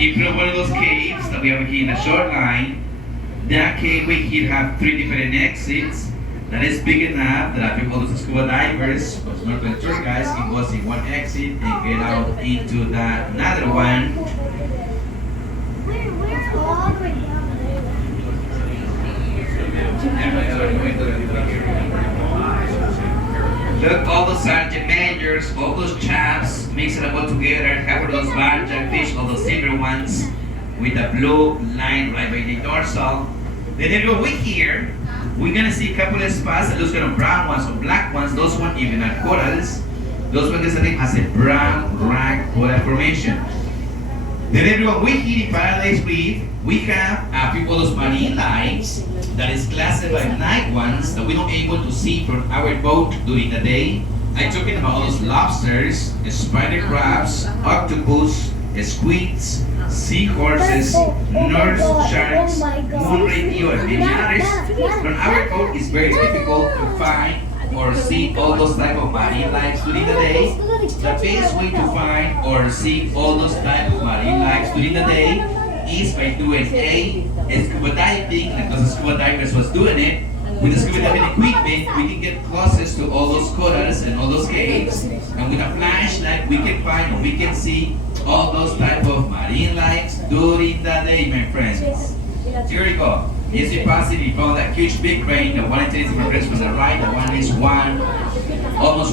If you're one of those caves that we have here in a short line, that cave we here have three different exits. That is big enough that people who scuba divers or snorkel tour guys can go in one exit and get out into another one. Look, all those sergeant majors, all those chaps mixing them all together, have those barjack fish, all those silver ones with a blue line right by the dorsal. Then everyone we here, we're gonna see a couple of spots, and those kind of brown ones or black ones, those ones even are corals. Those ones I think has a brown rock coral formation. Then everyone we here in Paradise Reef, we have a few of those marine lives that is classified night ones that we don't able to see from our boat during the day. I'm talking about all those lobsters, spider crabs, octopus, squids, seahorses, nurse sharks, moonray eel, and many others. From our boat, it's very difficult to find or see all those type of marine lives during the day. The best way to find or see all those type of marine lives during the day is by doing scuba diving, like the scuba divers was doing it. With the scuba diving equipment, we can get closest to all those corals and all those caves, and with a flashlight, we can find or we can see all those type of marine lives during the day, my friends. Here we go. Is it possible you found that huge big crane? The one is from the right, the one is one almost